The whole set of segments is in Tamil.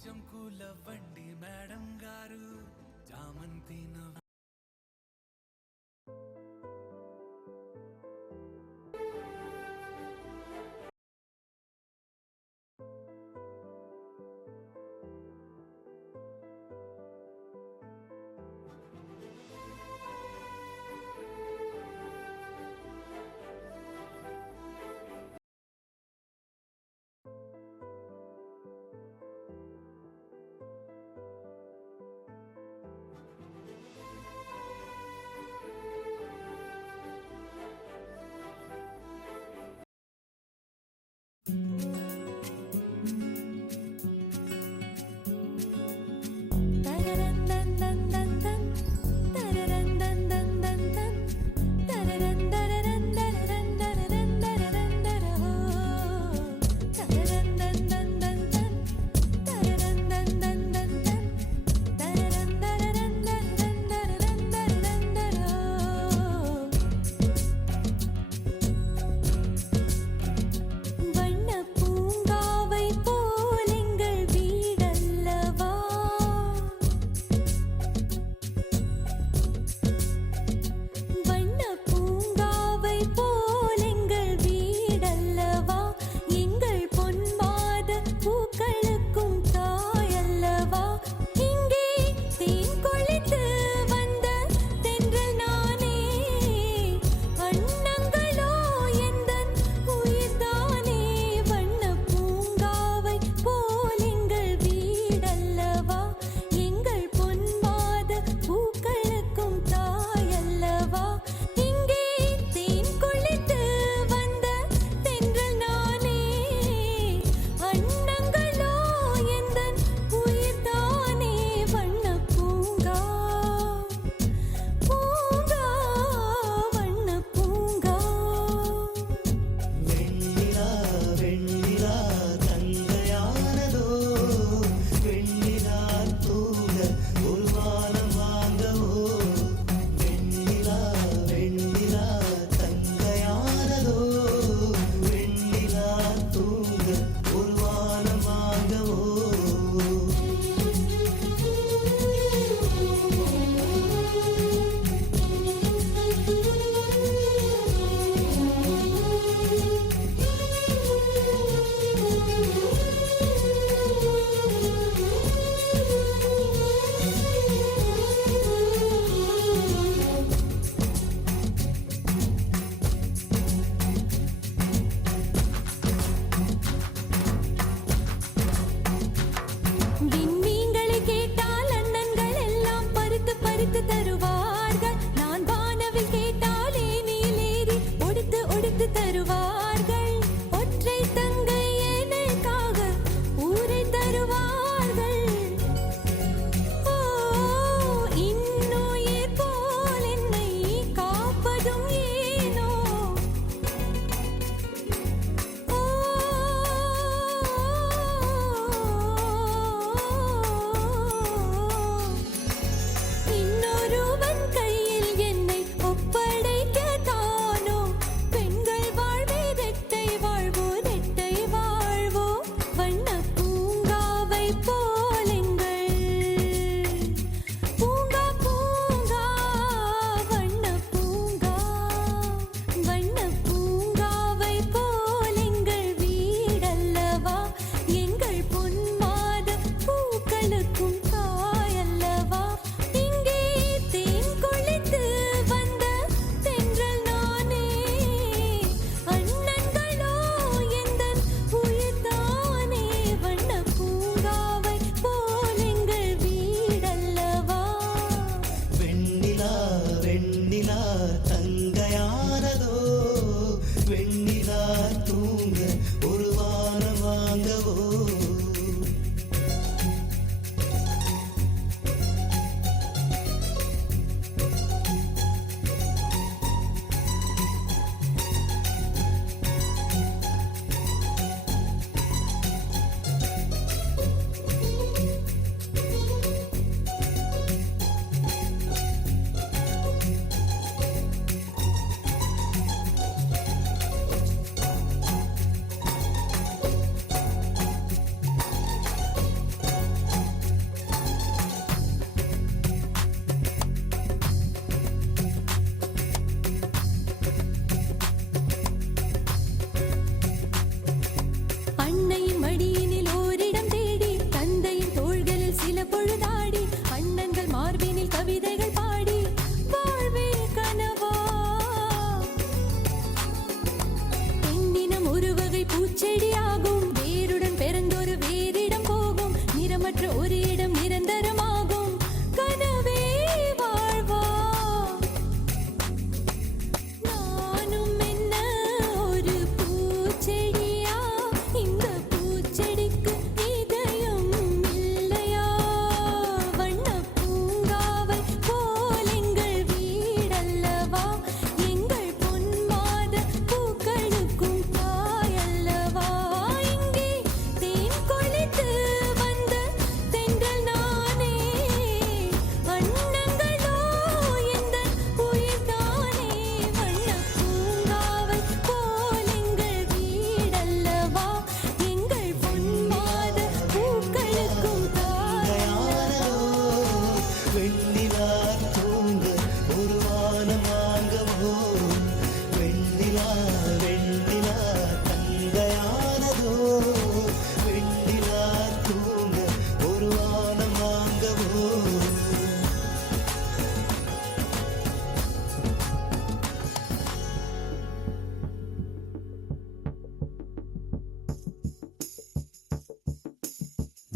కొంచెం కూలవ్వండి మేడం గారు చామంతి నవ్వు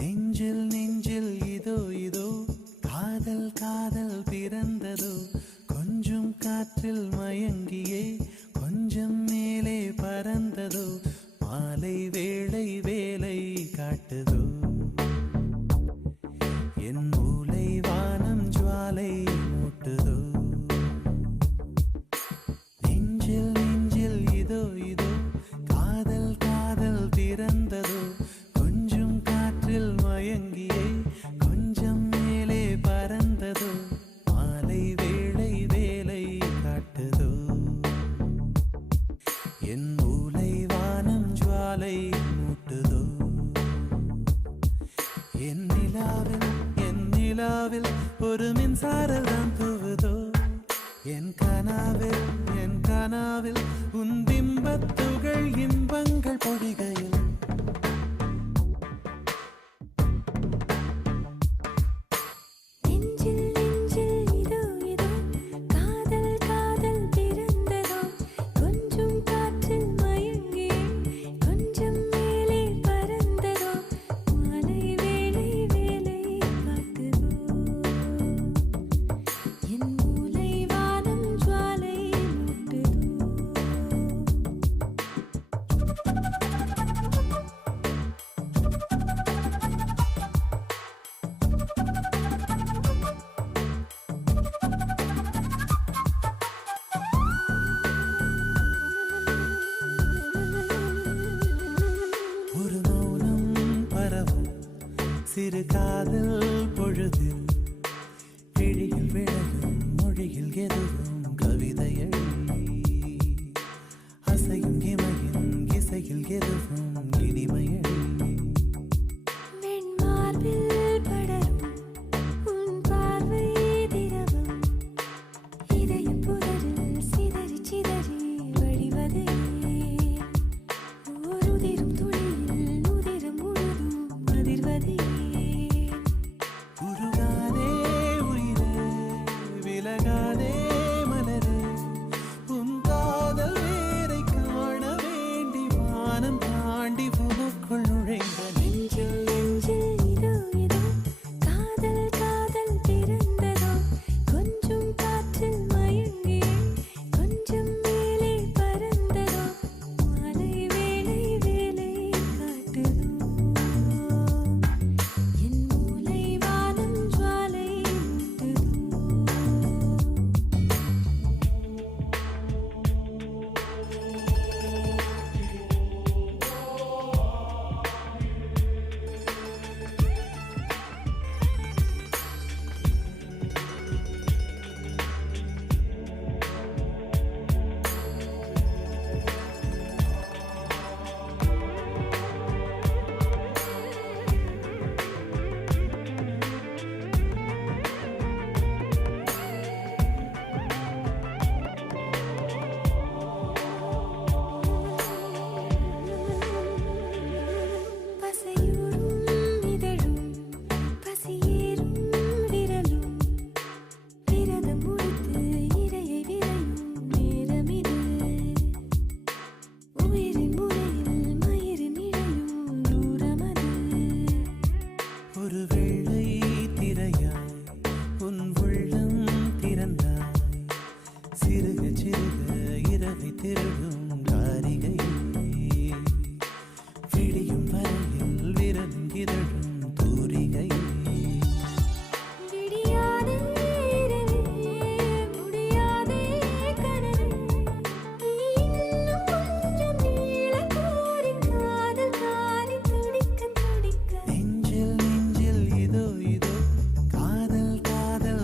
நெஞ்சில் நெஞ்சில் இதோ இதோ காதல் காதல் பிறந்ததோ கொஞ்சம் காற்றில் மயங்கியே கொஞ்சம் மேலே பறந்ததோ மாலை வேளை வேலை காட்டுதோ என் மூளை வானம் ஜுவாலை மூட்டுதோ நெஞ்சில் நெஞ்சில் இதோ இதோ காதல் காதல் பிறந்ததோ கொஞ்சம் காற்றில் மயங்கியே கொஞ்சம் மேலே பறந்ததோ மாலை வேளை வேலை காட்டுதோ என் மூளை வானம் ஜுவாலை மூட்டுதோ என் நிலாவில் ஒரு மின்சாரம் தான் தூவுதோ என் கனாவில் உன் பிம்பத்துகள் இன்பங்கள் பொழிகையில் சிறு காதல் பொழுதில் விழியில் விழகும் மொழியில் எதுவும் கவிதையள் அசையும் இமையின் இசையில் எதுவும் இனிமையள்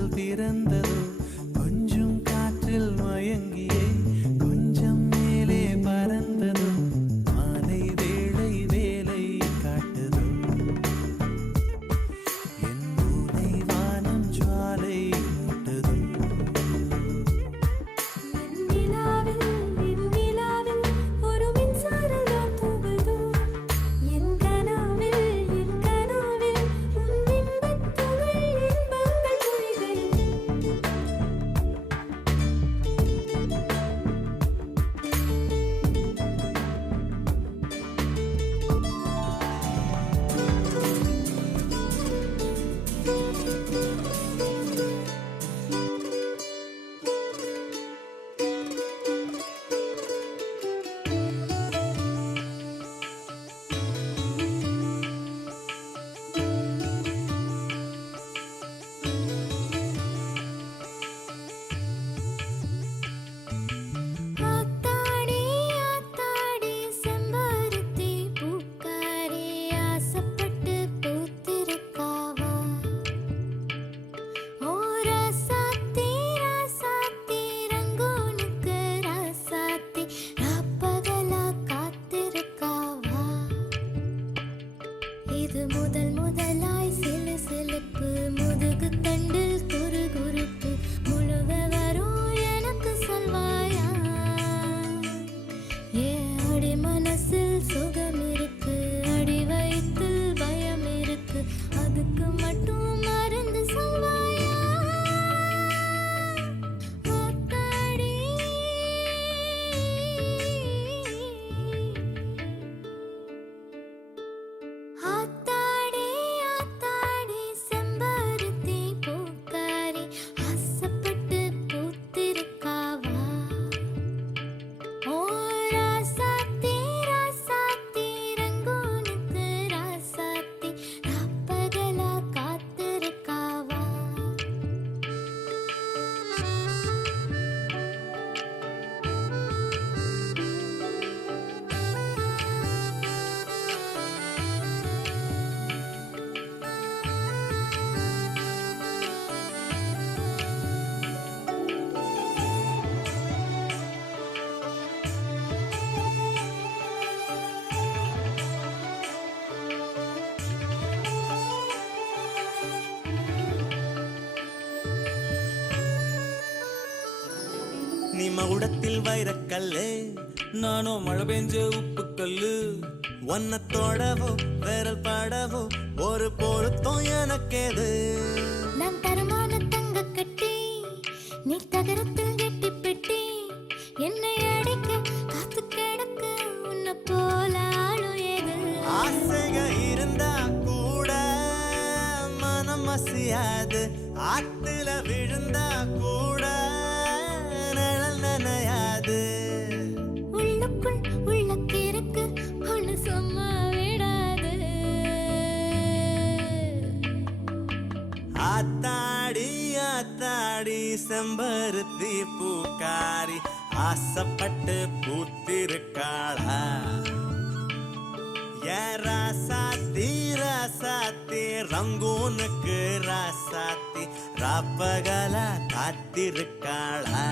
பிறந்ததோ கொஞ்சம் காற்றில் மயங்கியே கொஞ்சம் மேலே மகுடத்தில் வைரக்கல்லு, நானும் மழை பெஞ்ச உப்பு கல்லு. ஒன்ன தொடவோ விரல் படவோ ஒரு பொருத்தம் எனக்கேது. நான் தரமான தங்க கட்டி, நீ தகரத்தில் கெட்டி பெட்டி, என்னை அடைக்க காத்து கிடக்க உன்னை போல ஆளும் ஏது. ஆசைக இருந்தா கூட மனம் அசையாது, ஆத்துல விழுந்தா கூட நிழல் நனையாது. உள்ளுக்குள் உள்ள கிறுக்கு ஒண்ணு சும்மா விடாது. ஆத்தாடி ஆத்தாடி செம்பருத்தி பூக்காரி, ஆசைப்பட்டு பூத்திருக்காளா. ஏன் ராசாத்தி ராசாத்தி ரங்கூனுக்கு ராசாத்தி, ராப்பகலா காத்திருக்காளா.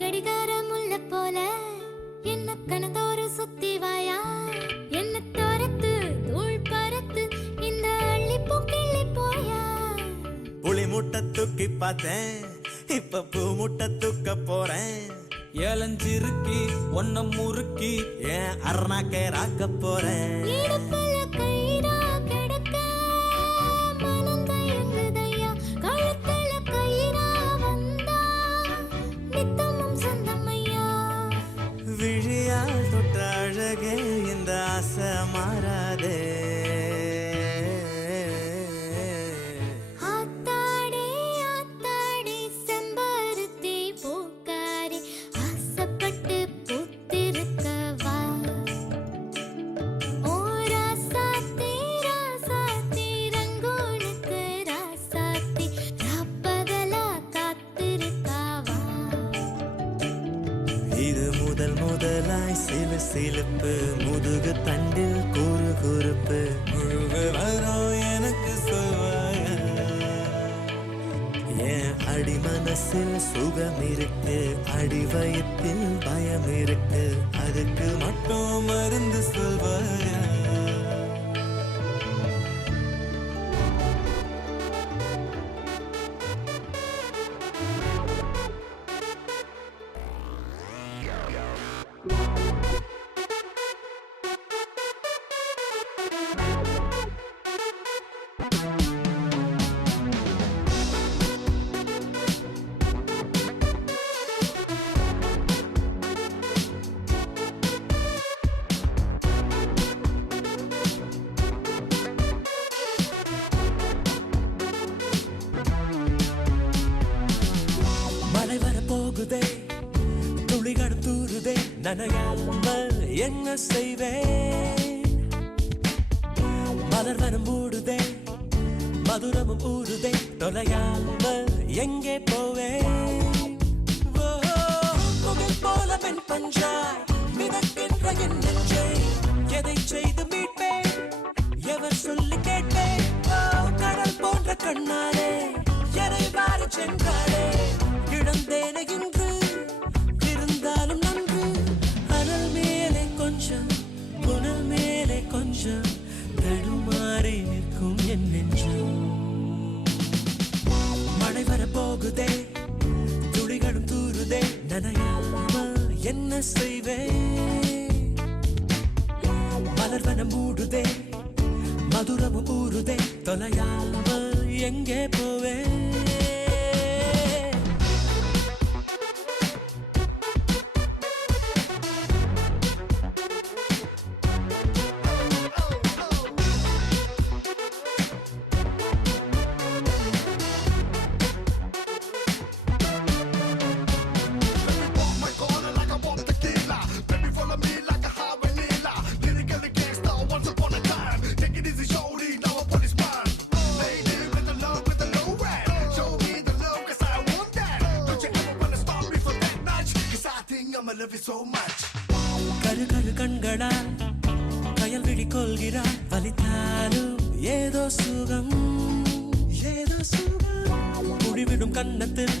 கடிகாரம் உள்ள போல என்ன கணதோறு சுத்தி வாயா, என்ன தோரத்து தூள் பறத்து இந்த அள்ளி பூக்கிள்ளி போயா. புளி முட்டை தூக்கி பார்த்தேன், இப்ப பூ முட்டை தூக்க போறேன். ஏலஞ்சிருக்கி ஒன்ன முறுக்கி ஏன் அருணாக்கே ராக்க போறேன். இடுப்புல கயிறா கிடக்க மனம் தயங்குதையா, கழுத்துல கயிறா வந்தா நித்தமும் சொந்தமையா. விழியால் தொட்ட அழகே இந்த ஆசை மாறாதே. ஆத்தாடி ஆத்தாடி செம்பருத்தி பூக்காரி, ஆசைப்பட்டு பூத்திருக்கவா. ஓ ராசாத்தி ராசாத்தி ரங்கூனுக்கு ராசாத்தி, ராப்பகலா காத்திருக்காவா. இது முதல் முதலாய் சிலு சிலுப்பு, முதுகு தண்டில் குறு குறுப்பு. முழுக வரும் எனக்கு சொல்வாய, என் அடி மனசில் சுகம் இருக்கு, அடி வயிற்றில் பயம் இருக்கு, அதுக்கு மட்டும் மருந்து சொல்வாய. மழை வர போகுதே, துளிகள் தூருதே, நனையாமல் என்ன செய்வேன். மலர் வனம் மூடுதே, மதுரமும் ஊறுதே, தொலையாமல் எங்கே போவேன். ஓ, புகழ் போல பெண் பஞ்சாய் மிதக்கின்ற என் நெஞ்சை எதை செய்து மீட்பேன், எவர் சொல்லி கேட்பேன். ஓ, கடல் போன்ற கண்ணாலே எனை வாரி சென்றாளே, இழந்தேன இன்று இருந்தாலும் நன்று. அனல் மேலே கொஞ்சம் புனல் மேலே கொஞ்சம் தடுமாறி நிற்கும் என் நெஞ்சம். மழை வர போகுதே, துளிகளும் தூருதே, நனையாமல் என்ன செய்வேன். மலர் வனம் மூடுதே, மதுரமும் ஊறுதே, தொலையாமல் எங்கே போவேன். கண்களால் கயல் விழி கொள்கிறாள். வலித்தாலும் ஏதோ சுகம், ஏதோ சுகம். குடிவிடும் கன்னத்தில்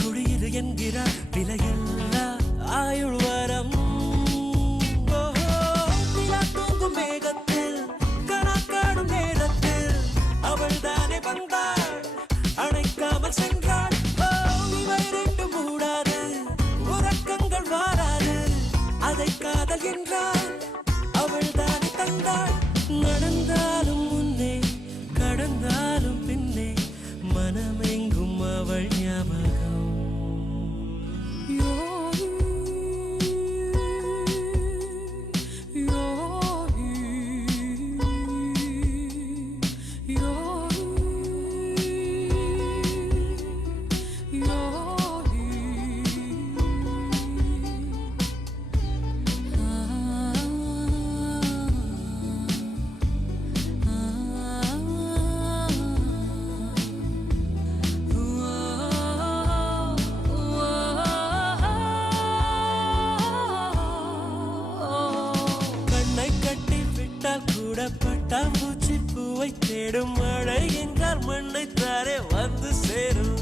குடியிரு என்கிறார். விலையில்லா ஆயுள் வரம். தூங்கும் மேகத்தில் கணக்காடும் நேரத்தில் அவள் தானே வந்தாள், அணைக்காமல் சென்றாள். இவை ரெண்டு மூடாது, உறக்கங்கள் வாராது, அதை காதல் என்றாள். அவள் தானே தந்தாள். நடந்தாலும் முன்னே கடந்தாலும் பின்னே மனமெங்கும் அவள் ஞாபகம். பட்டாம்பூச்சி பூவை தேடும் மழை என்றால் மண்ணை தாரே வந்து சேரும்.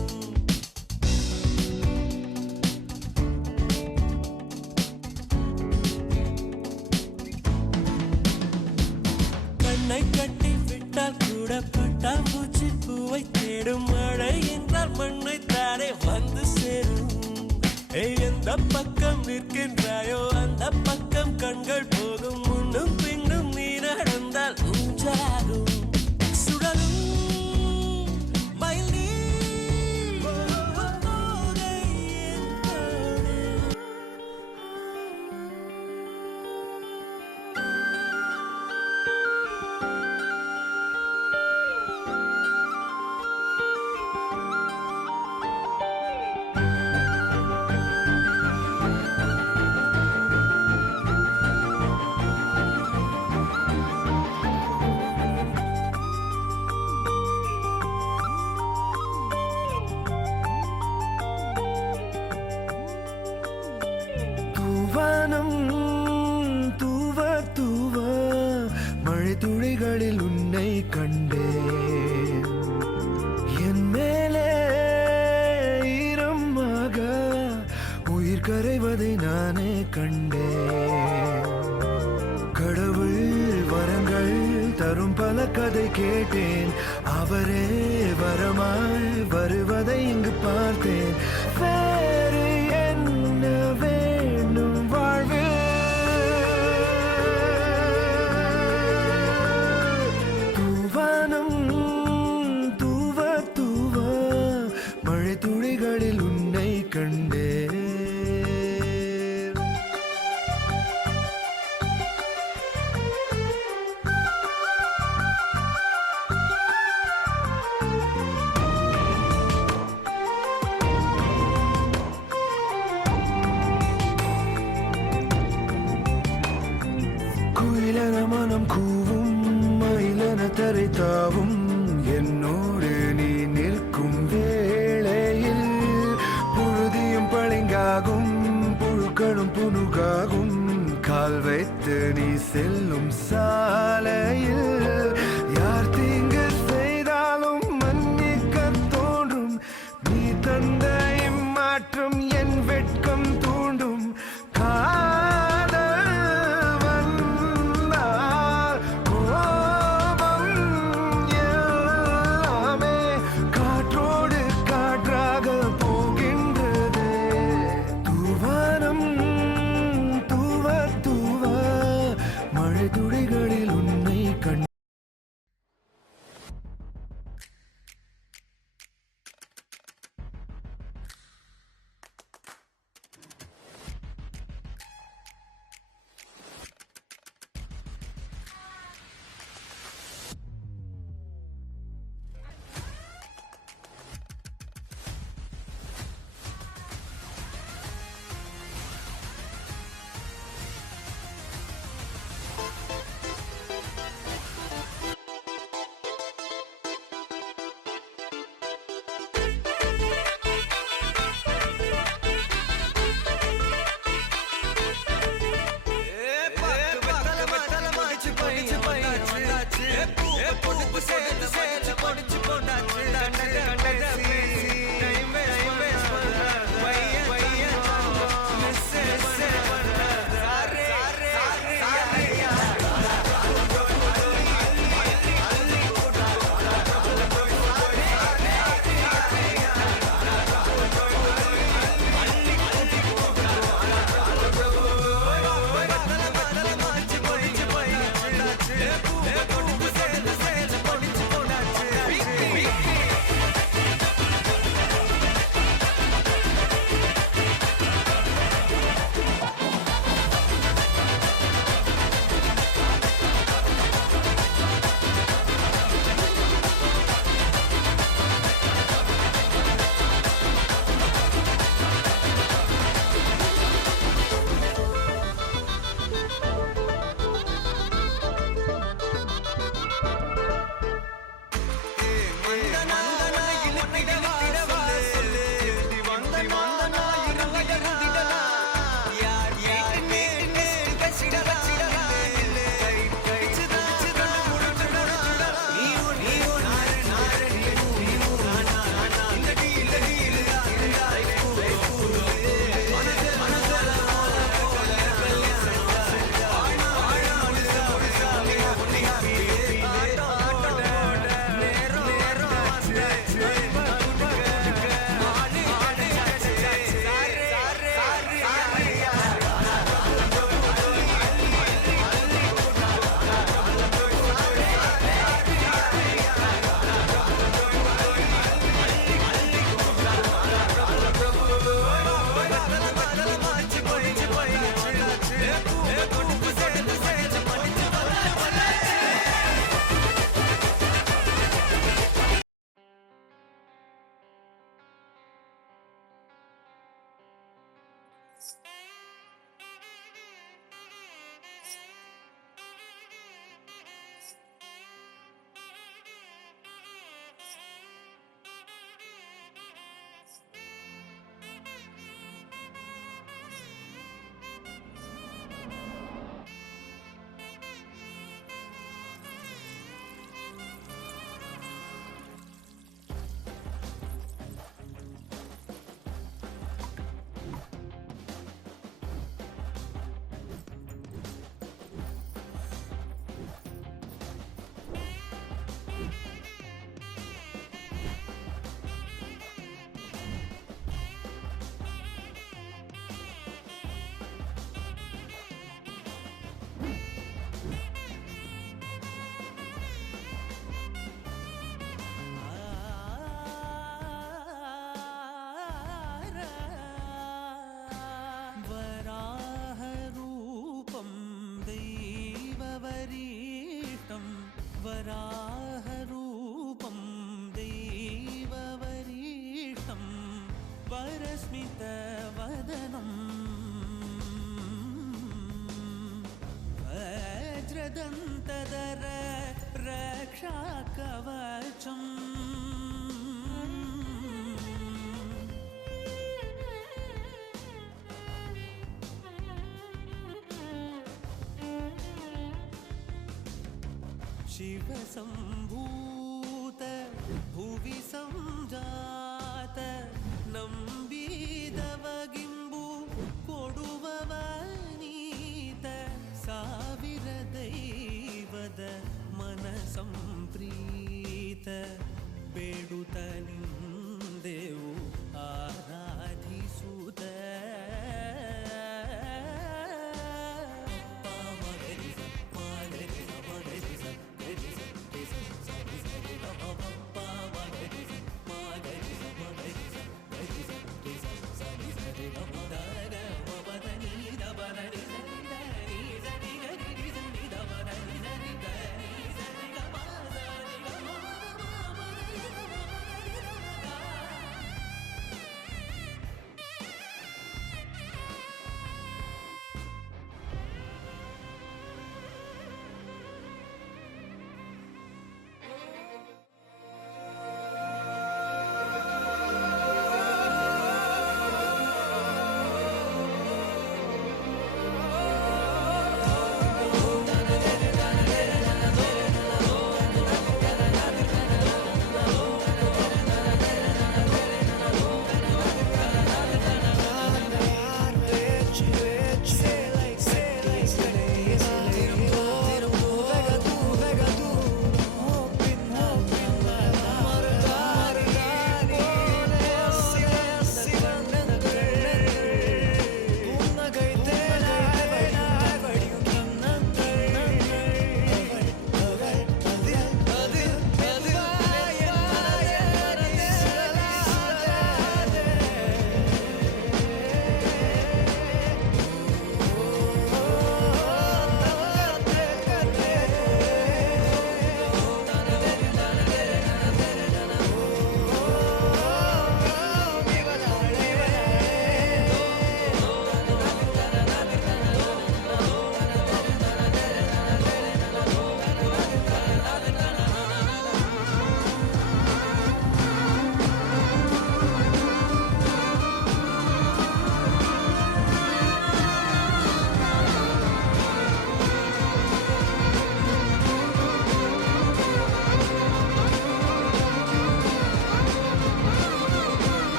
கண்ணை கட்டி விட்டால் கூட பட்டாம்பூச்சி பூவை தேடும் மழை என்றால் மண்ணை தாரே வந்து சேரும். எந்த பக்கம் நிற்கின்றாயோ அந்த பக்கம் கண்கள் போகும். முன்னும் பின்னும் நீ நடந்தால் ஊஞ்சாகும். சுடலும் மயில் நீ வானம் தூவ தூவ மழை துளிகளில் உன்னை கண்டேன். என் மேலே ஈரமாக உயிர் கரைவதை நானே கண்டேன். கடவுள் வரங்கள் தரும் பல கதை கேட்டேன். அவரே வரமாய் வருவதை இங்கு பார்த்தேன். வேறு என்ன வேண்டும் வாழ்வில்? தூவானம் தூவ தூவ மழை துளிகளில் உன்னை கண்டேன். குயிலென மனம் கூவும், மயிலென தரை தாவும். என்னோடு நீ நிற்கும் வேளையில் புழுதியும் பளிங்காகும், புழுக்களும் புனுகாகும். கால் வைத்து நீ செல்லும் சாலையில் யார் தீங்கு செய்தாலும் மன்னிக்க தோன்றும். நீ தந்த இம்மாற்றம் என் வெட்கம் தூண்டும். துளிகளில் वराहरूपं दैववरीष्ठं वरस्मितवदनं वज्रदन्तधर रक्षाकवचम् शिवसम्भूत भुवि संजात नम्बिदवगिम्बु कोडुववनीत ಸಾವಿರ ದೈವದ ಮನಸಂಪ್ರೀತ ಬೇಡುತ್ತ ನಿಂದೆವು ಆರಾಧಿಸುತ್ತ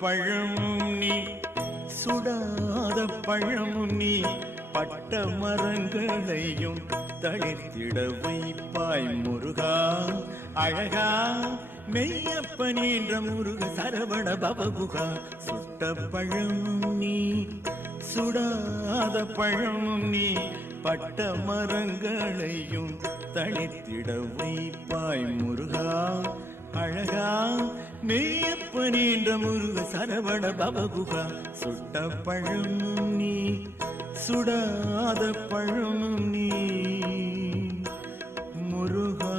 பழமும் நீ சுடாத பழமும் நீ பட்ட மரங்களையும் தளிர்த்திட வைப்பாய் முருகா அழகா மெய்யப்பன் என்ற முருக சரவண பவகுகா சுட்ட பழமும் நீ சுடாத பழமும் நீ பட்ட மரங்களையும் தளிர்த்திட வைப்பாய் முருகா அழகா மெய்யப்பன் என்ற முருக சரவண பவகுகா சுட்ட பழமும் நீ சுடாத பழமும் நீ முருகா.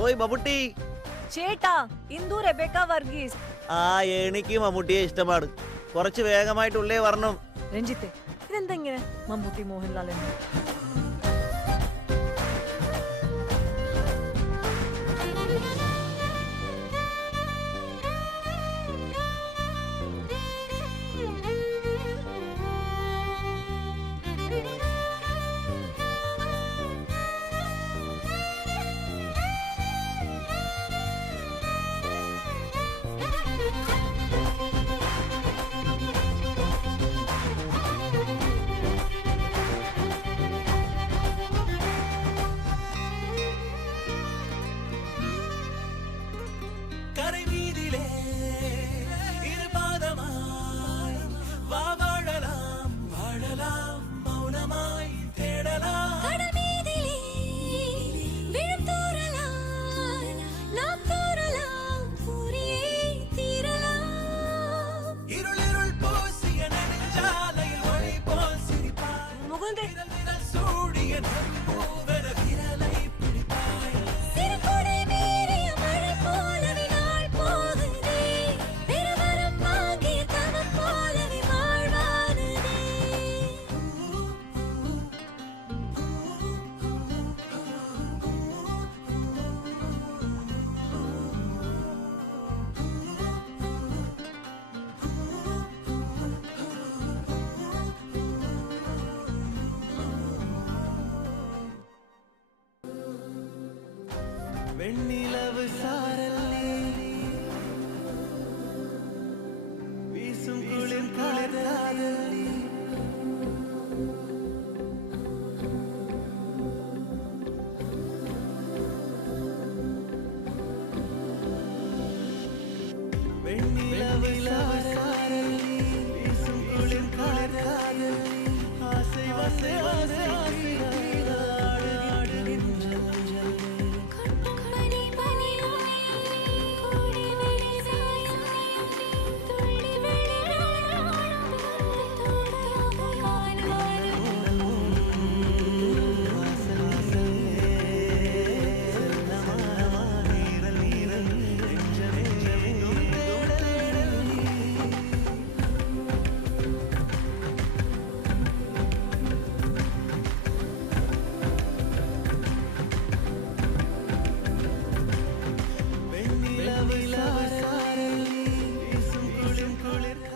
ഓയ് മമ്മൂട്ടി. ചേട്ടാ, ഇന്ദു റെബേക്ക വർഗീസ്. എനിക്ക് മമ്മൂട്ടിയെ ഇഷ്ടമാണ്. കുറച്ച് വേഗമായിട്ടുള്ളേ വരണം. രഞ്ജിത്തെ, ഇതെന്താ ഇങ്ങനെ മമ്മൂട്ടി മോഹൻലാൽ എന്ന്? வெண்ணிலவு சாரல் வீசும் குளிர் காதல் வெண்ணிலவு சாரல் வீசும் குளிர் காதல் ஆசை வசை ஆசை ஆசை ஆடு ஆடு பனி பனி கோடி வெளி சாயம் துள்ளி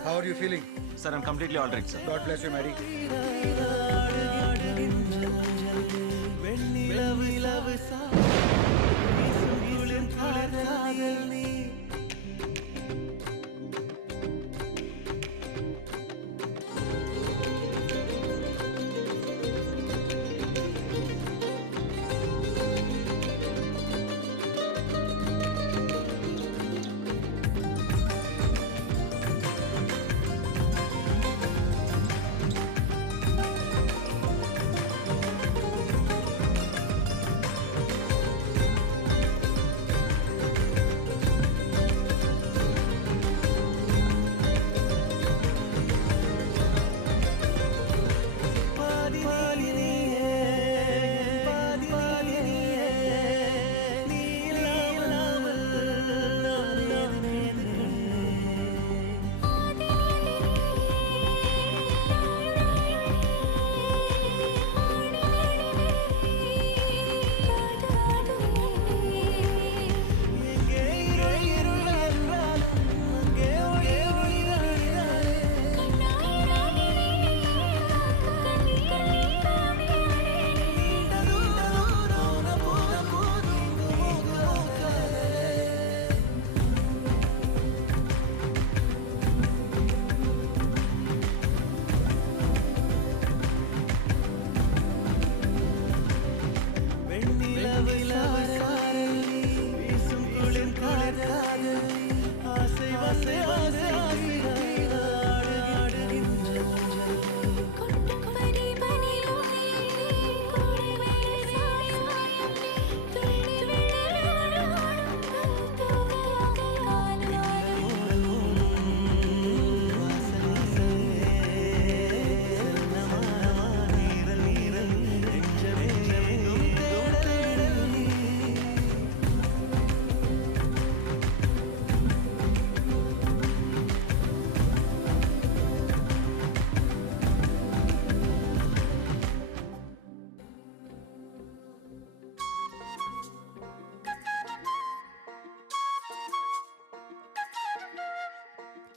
How are you feeling? Sir, I'm completely all right, sir. God bless you, Mary. வெண்ணிலவு சாரல் வீசும் குளிர் காதல் நீ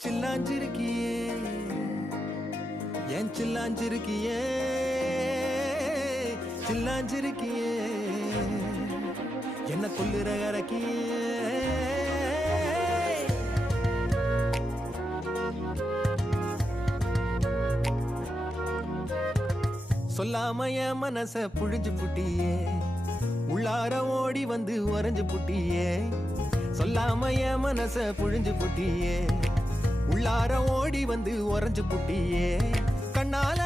சில்லாஞ்சிருக்கியே ஏன் சில்லாஞ்சிருக்கியே சில்லாஞ்சிருக்கியே என்ன கொல்லுற இறக்கியே சொல்லாம என் மனச புழிஞ்சு புட்டியே உள்ளார ஓடி வந்து உறைஞ்சு புட்டியே சொல்லாம என் மனச புழிஞ்சு புட்டியே உள்ளார ஓடி வந்து உறைஞ்சு புட்டியே கண்ணால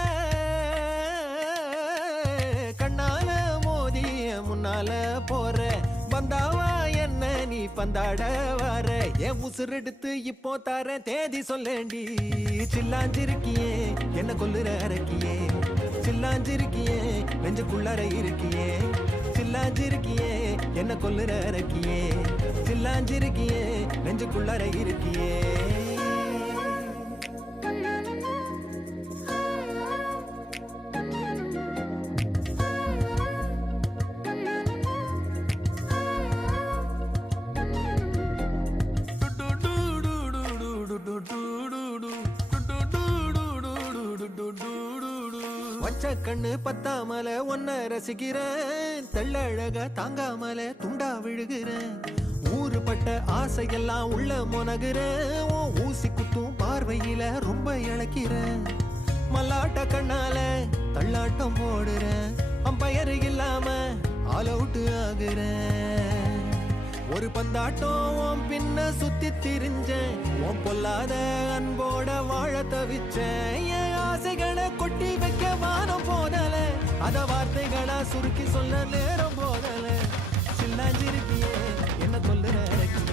கண்ணால மோதி முன்னால போற வந்தாவா என்ன நீ பந்தாட வர என் உசுரெடுத்து இப்போ தர தேதி சொல்லேண்டி சில்லாஞ்சிருக்கியே என்ன கொல்லுற அரக்கியே சில்லாஞ்சிருக்கியே நெஞ்சுக்குள்ளற இருக்கியே சில்லாஞ்சிருக்கியே என்ன கொல்லுற அரக்கியே சில்லாஞ்சிருக்கியே நெஞ்சுக்குள்ளற இருக்கியே வச்ச கண்ணு பத்தாமல ஒன்ன ரசிக்கிறேன் தெள்ளழக தாங்காமலே துண்டா விழுகிறேன். ஊறுபட்ட ஆசையெல்லாம் உள்ள முனகுறேன். உன் ஊசி குத்தும் பார்வையில ரொம்ப இழக்கிறேன். மல்லாட்ட கண்ணால தள்ளாட்டம் போடுறேன். அம்பயரு இல்லாம ஆல் அவுட் ஆகுறேன். ஒரு பந்தாட்டம் உன் பின்ன சுத்தி திரிஞ்சேன். உன் பொல்லாத அன்போட வாழ தவிச்சேன். என் ஆசைகளை கொட்டி வைக்க வானம் போதல, அத வார்த்தைகளா சுருக்கி சொல்ல நேரம் போதல. சில்லாஞ்சிருக்கியே என்ன சொல்லுற இறக்கியே.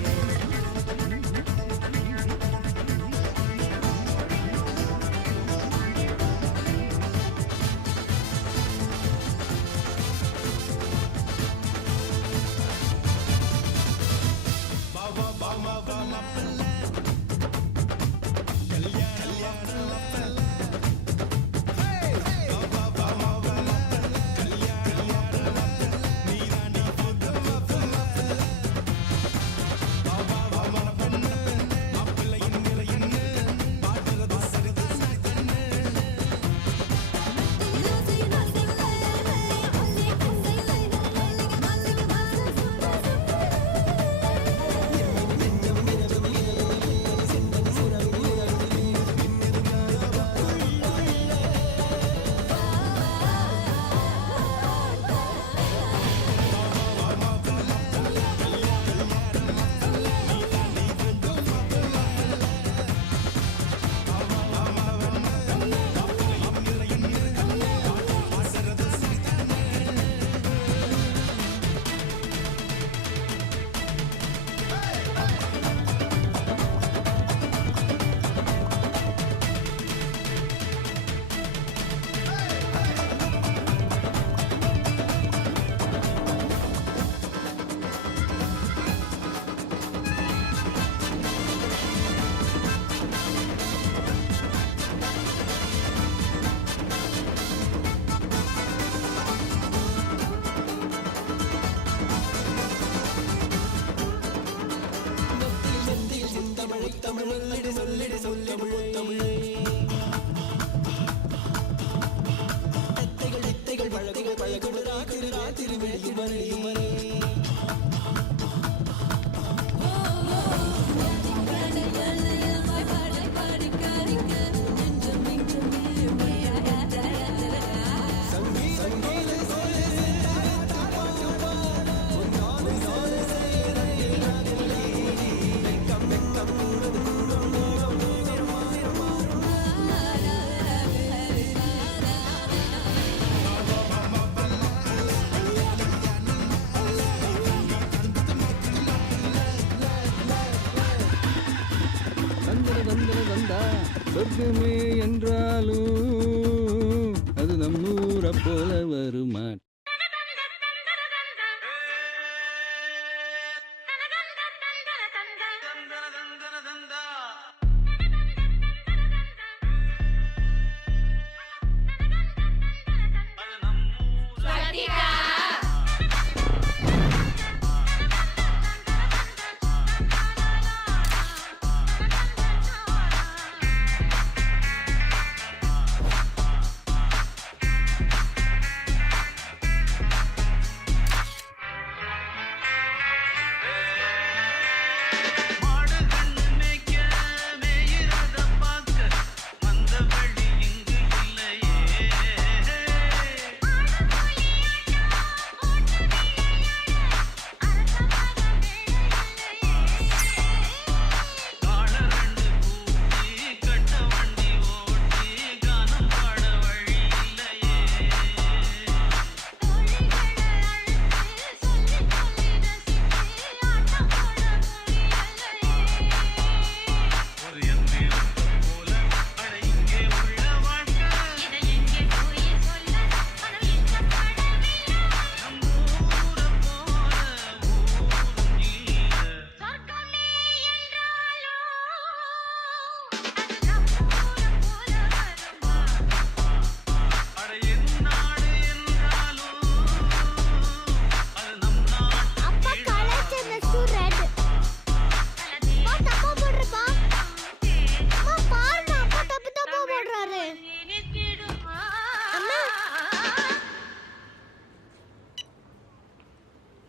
சொர்க்கமே என்றாலும் அது நம்மூரை போல வருமா?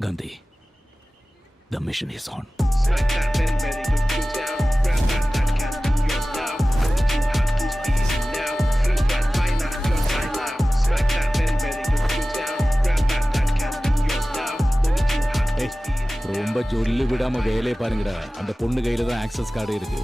Gandhi, the mission is on. ரொம்ப ஜொல்லு விடாம வேலையை பாருங்கடா. அந்த பொண்ணு கையில தான் ஆக்சஸ் கார்டு இருக்கு.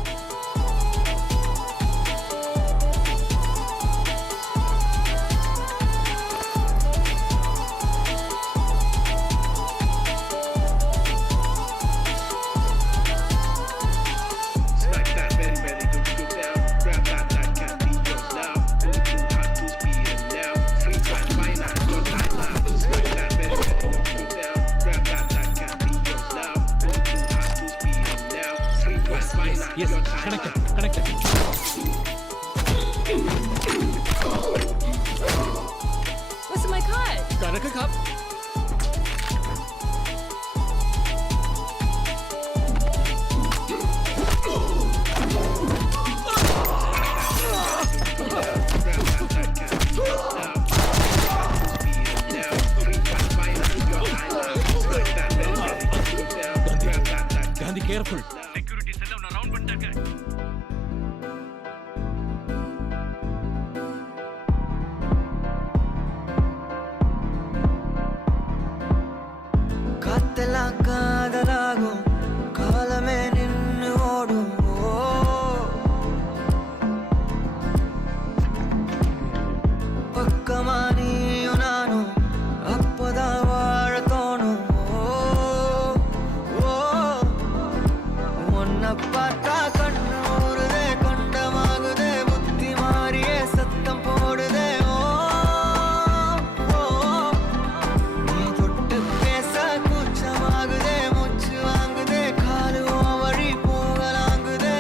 Yes, connected. What's in my card? கணக்கு காப். Gandhi, careful. காத்தெல்லாம் காதலாகும் காலமே நின்று ஓடும் பக்கமா நீயும் நானும் அப்பதான் வாழ தோணும் உன்னை பார்த்தா கண்ணு ஊறுதே கண்டமாகுதே புத்தி மாறியே சத்தம் போடுதே நீ தொட்டு பேச கூச்சமாகுதே மூச்சு வாங்குதே காலு வழி போகலாங்குதே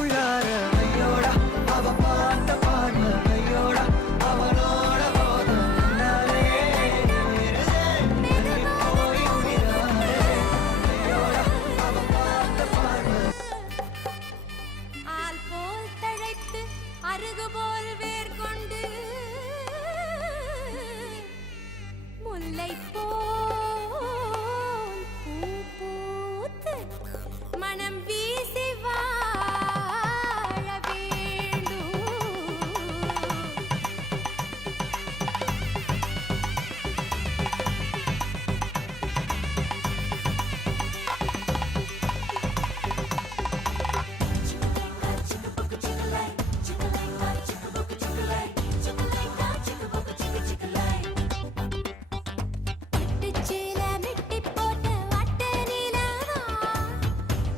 உள்ளார ஐயோடா அவ பார்த்த பார்வை ஐயோடா அவளோட போத கண்ணாலே போய் உயிராடே ஐயோடா அவ பார்த்த பார்வை ஆல் போல் தழைத்து அருகு போல் வேர் கொண்டு முல்லை போல் பூ பூத்து மனம் வீசி வாழ வேண்டும் பட்டுச்சேல மிட்டி போட்ட வட்ட நிலாவா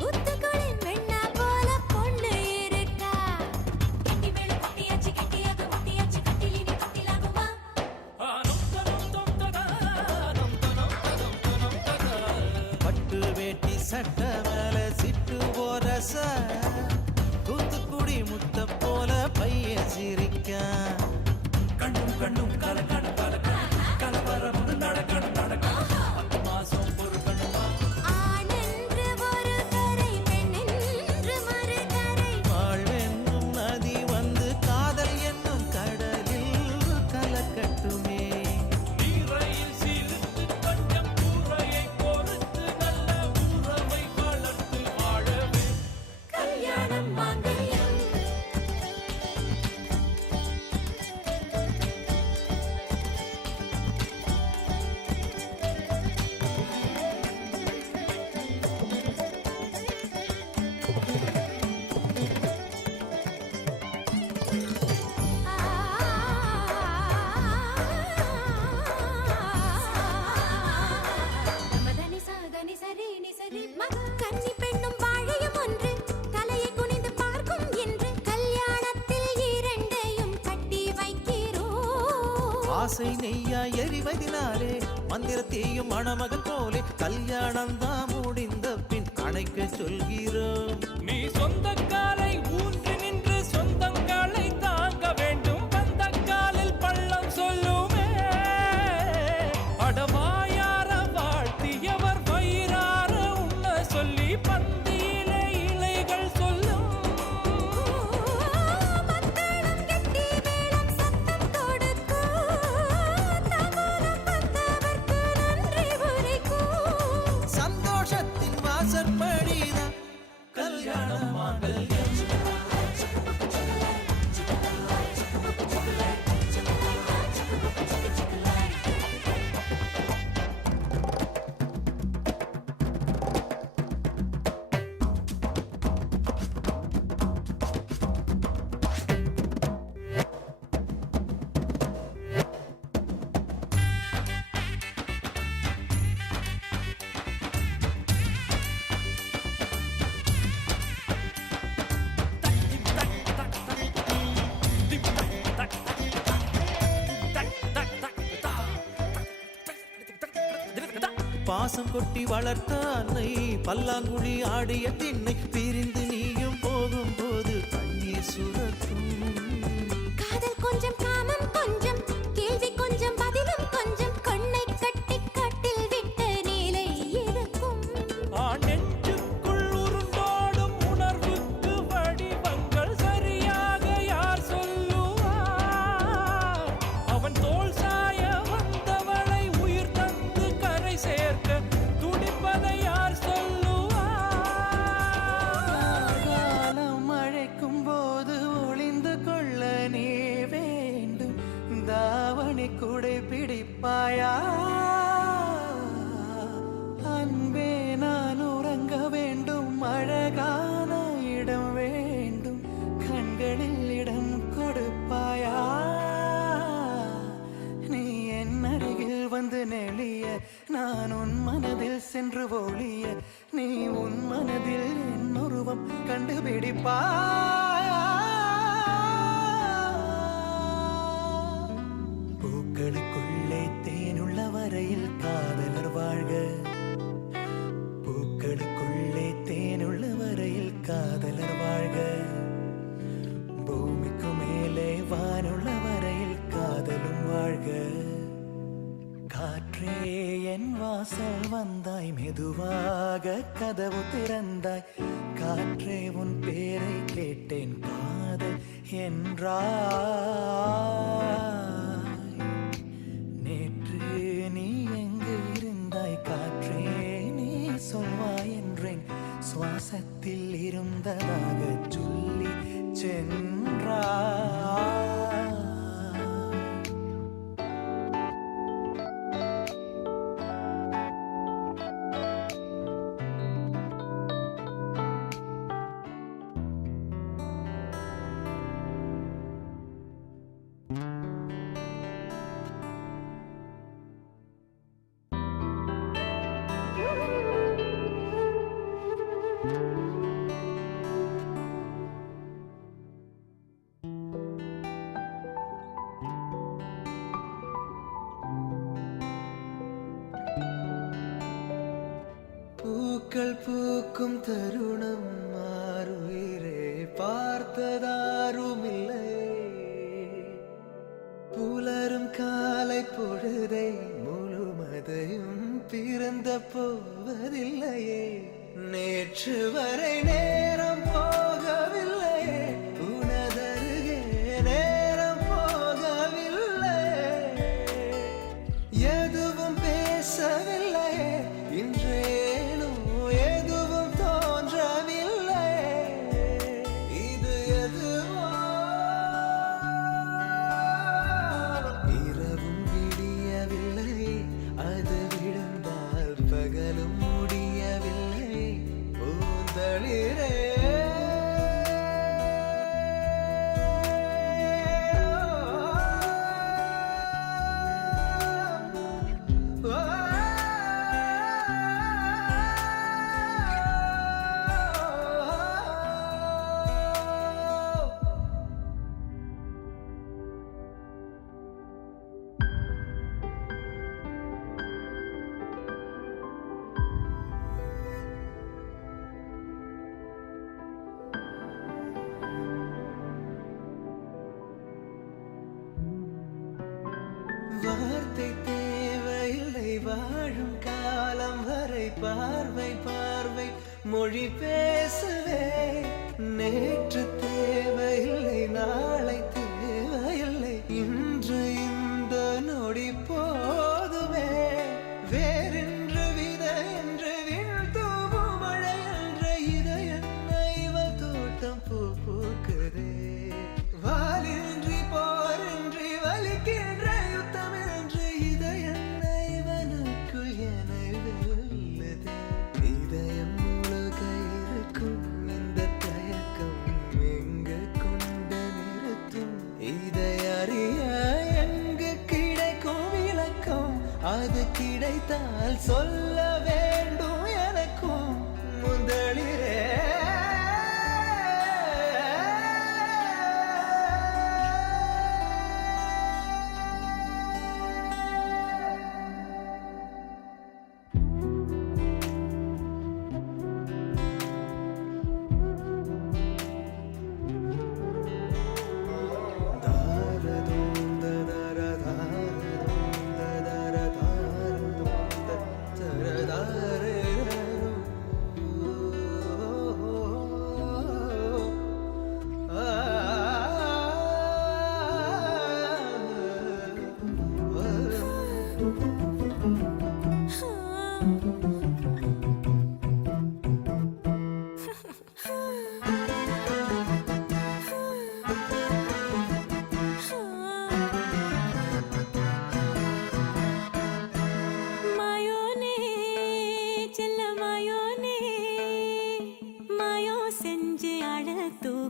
உத்துக்குளின் வெண்ணா போல பொண்ணு இருக்கா கட்டி மேல கட்டியாச்சு கட்டிலினி கட்டிலாகுமா பட்டு வேட்டி சட்ட மேல சிட்டு போரச தூத்துக்குடி முத்த போல பைய சிரிக்க கண்ணும் கண்ணும் கலக்கணும் கலவரம் நடக்கணும் மாசம் பொறுக்கணுமா ஆனென்று ஒரு கரை பெண்ணென்று மறுகரை வாழ்வென்னும் நதி வந்து காதல் என்னும் கடலில் கலக்கட்டுமே நீரையில் சீர்த்து கொஞ்சம் கூரையை பொறுத்து நல்ல உறவை வளர்த்து வாழவே கல்யாணம் மாங்கல்யம் கன்னி பெண்ணும் வாழையும் ஒன்று தலையை குனிந்து பார்க்கும் என்று கல்யாணத்தில் இரண்டையும் கட்டி வைக்கிறோம் ஆசை நெய்யா எரிவதினாலே மந்திரத்தையும் மணமகன் போலே கல்யாணம் தான் முடிந்த பின் அணைக்க சொல்கிறோம் நீ சொந்த காலை ஊன்றி நின்று சொந்தங்களை தாங்க வேண்டும் வந்த காலில் பள்ளம் சொல்லுமே அடவாயார வாழ்த்தியவர் வயிறார உண்ண சொல்லி பந்தியிலே இலைகள் சொல்லும் மக்களும் கெட்டி மேளம் சத்தம் கொடுக்கும் பாசம் கொட்டி வளர்த்த அன்னை பல்லாங்குழி ஆடிய திண்ணை பிரிந்து நீயும் போகும்போது கண்ணீர் சுரக்கும். காதல் கொஞ்சம் காமம் கொஞ்சம் கேள்வி கொஞ்சம் பதிலும் கொஞ்சம் கண்ணை கட்டி கட்டில் விட்ட நிலை இருக்கும். நெஞ்சுக்குள் உருண்டோடும் உணர்வுக்கு வடிவங்கள் சரியாக யார் சொல்லுவார்? அவன் தோல் சாய வந்தவளை உயிர் தந்து கரை சேர்க்க துடிப்பதை யார் சொல்லுவார்? காலம் அழைக்கும் போது ஒளிந்து கொள்ள நீ வேண்டும். தாவணி குடை பிடிப்பாயா? அன்பே நான் உறங்க வேண்டும். அழகான இடம் வேண்டும். கண்களில் இடம் கொடுப்பாயா? நீ என் அருகில் வந்து நெளிய நான் உன் மனதில் சென்று ஒளிய நீ உன் மனதில் என் உருவம் கண்டுபிடிப்பாயா? பூக்களுக்குள்ளே தேனுள்ள வரையில் காதலர் வாழ்க. பூக்களுக்குள்ளே தேனுள்ள வரையில் காதலர் வாழ்க. பூமிக்கு மேலே வானுள்ள வரையில் காதலும் வாழ்க. காற்றே என் வாசல் வந்தாய் மெதுவாக கதவு திறந்தாய். காற்றே உன் பேரை கேட்டேன் காதல் என்றாய். நேற்று நீ எங்கு இருந்தாய் காற்றே நீ சொல்வாய் என்றேன். சுவாசத்தில் இருந்ததாக சொல்லி சென்றாய். பூக்கள் பூக்கும் தருணம் மாறுயிரே பார்த்ததாருமில்லை. புலரும் காலை பொழுதை முழுமதையும் பிறந்த போவதில்லையே. நேற்று வரை நேரம் போகவில்லையே. உனதருகே நேரம் போகவில்லை. எதுவும் பேசவில்லையே. இன்றேனோ எதுவும் தோன்றவில்லை. இது எதுவோ இரவும் விடியவில்லை. அது விழுந்தால் பகலும் முடியவில்லை. பூந்தளிரே வார்த்தை தேவையில்லை. வாழும் காலம் வரை பார்வை பார்வை மொழி பேசவே. நேற்று தேவையில்லை. நாளை தேவையில்லை. இன்று இந்த நொடி போதுமே. வேறென்று விதை என்று விழ் தூவும் மழை என்று இதய இவள் தோட்டம் பூ பூக்குதே. வாலின்றி போரின்றி வலிக்கின்ற யுத்தம் என்று இதய இவனுக்குள் என வெல்லுதே. இதயம் முழுக இருக்கும் இந்த தயக்கம் எங்கு கொண்டு நிறுத்தும்? இதை அறிய எங்கு கிடைக்கும் விளக்கம்? அது கிடைத்தால் சொல்ல வேண்டும் எனக்கும் முதலிரே.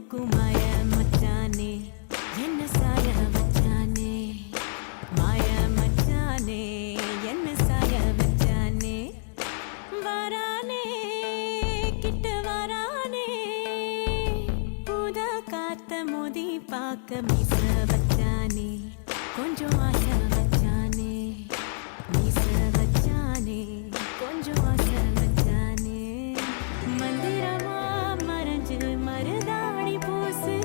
மூக்கும் மாய மச்சானே என்ன சாய வச்சானே மாய மச்சானே என்ன சாய வச்சானே வரானே கிட்ட வரானே புத காத்த மோதி பார்க்க மீச வச்சானே கொஞ்சம் ஆசை வச்சானே மீச வச்சானே கொஞ்சம் ஆசை வச்சானே மந்திரமா மறைஞ்சு மருதாணி பூசுற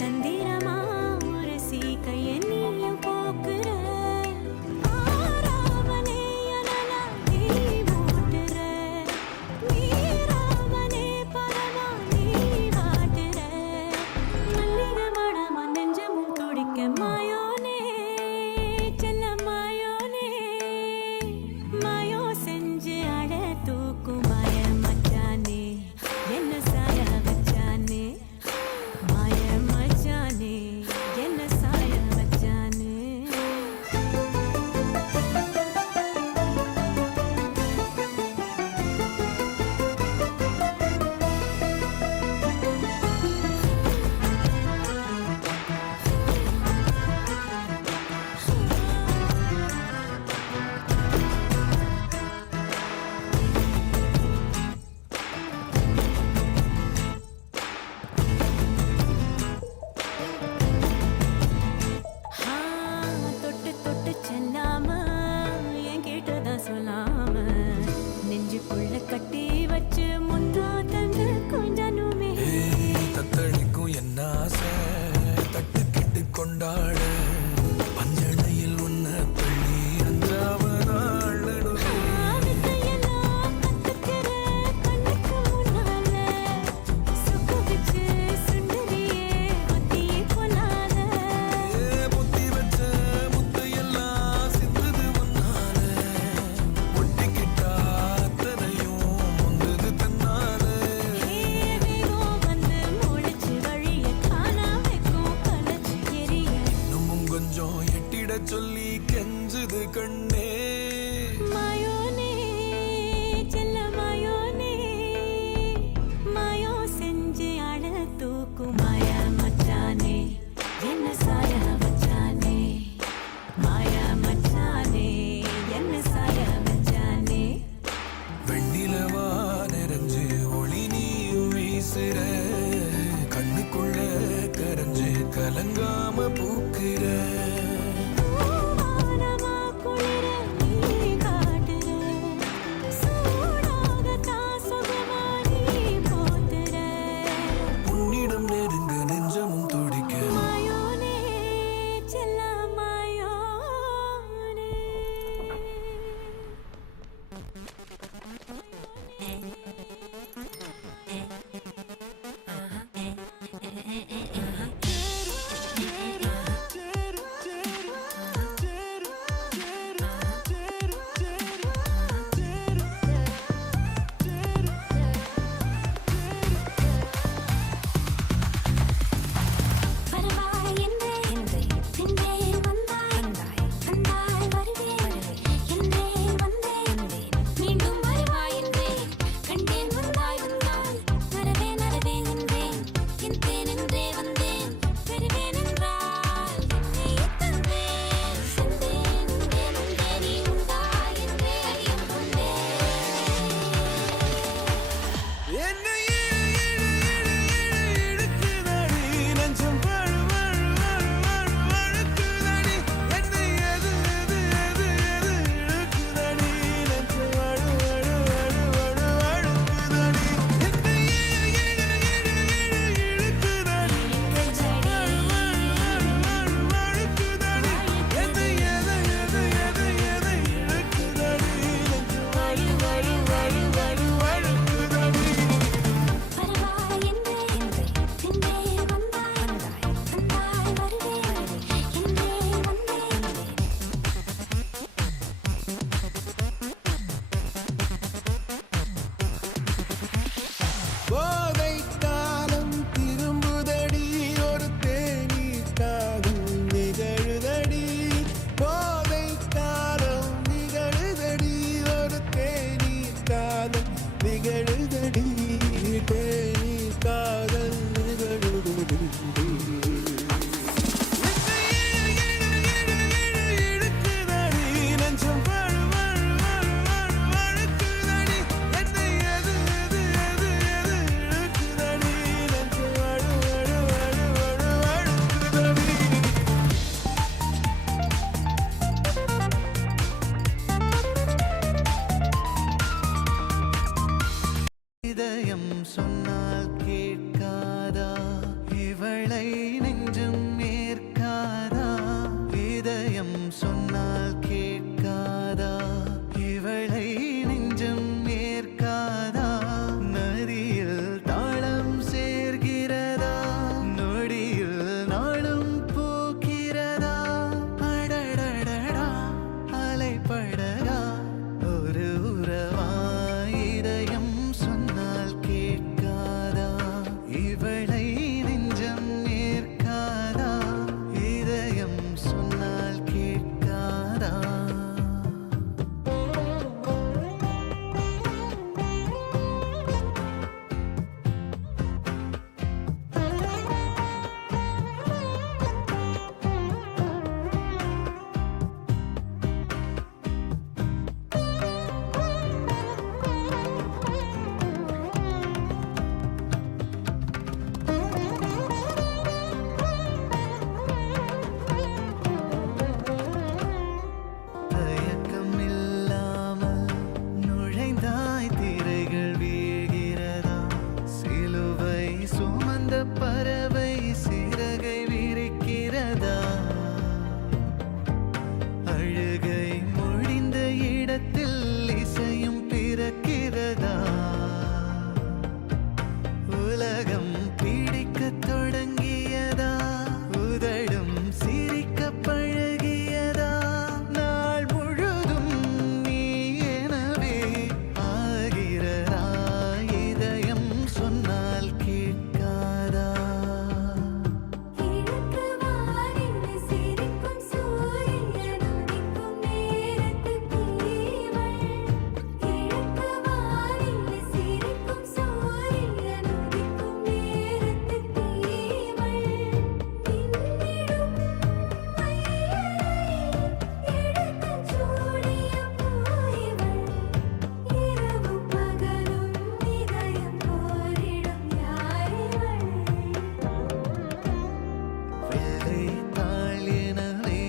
தந்திரமா உரசி கைய நீயும் போக்குற ஆராமனே அனலா நீ மூட்டுற நீராமனே பரமா நீ வாட்டுற மல்லிகை மணமா நெஞ்ச அந்த பறவை சிறகை விரிக்கிறதா அழுகை முடிந்த இடத்தில் இசையும் பிறக்கிறதா உலகம் பிடிக்கத் தொடங்கியதா உதடும் சிரிக்க பழகியதா நாள் முழுதும் நீ எனவே ஆகிறதா இதயம் சொன்னால் கேட்காதா கிழக்கு வானில் சிரிக்கும் சூரியன் உதிக்கும் நேரத்துக்கு இவள் கிழக்கு வானில் சிரிக்கும் சூரியன் உதிக்கும் நேரத்துக்கு இவள் மின்னிடும் மயிலை எடுத்துச் சூடிய பூ இவள் இரவும் பகலும் இதயம் போரிடும் யார் வெள்ளை தாள் எனவே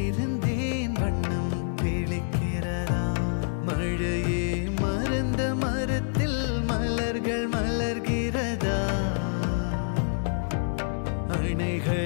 இருந்தேன் வண்ணம் தெளிக்கிறதா மழையே மறந்த மரத்தில் மலர்கள் மலர்கிறதா அணைகள்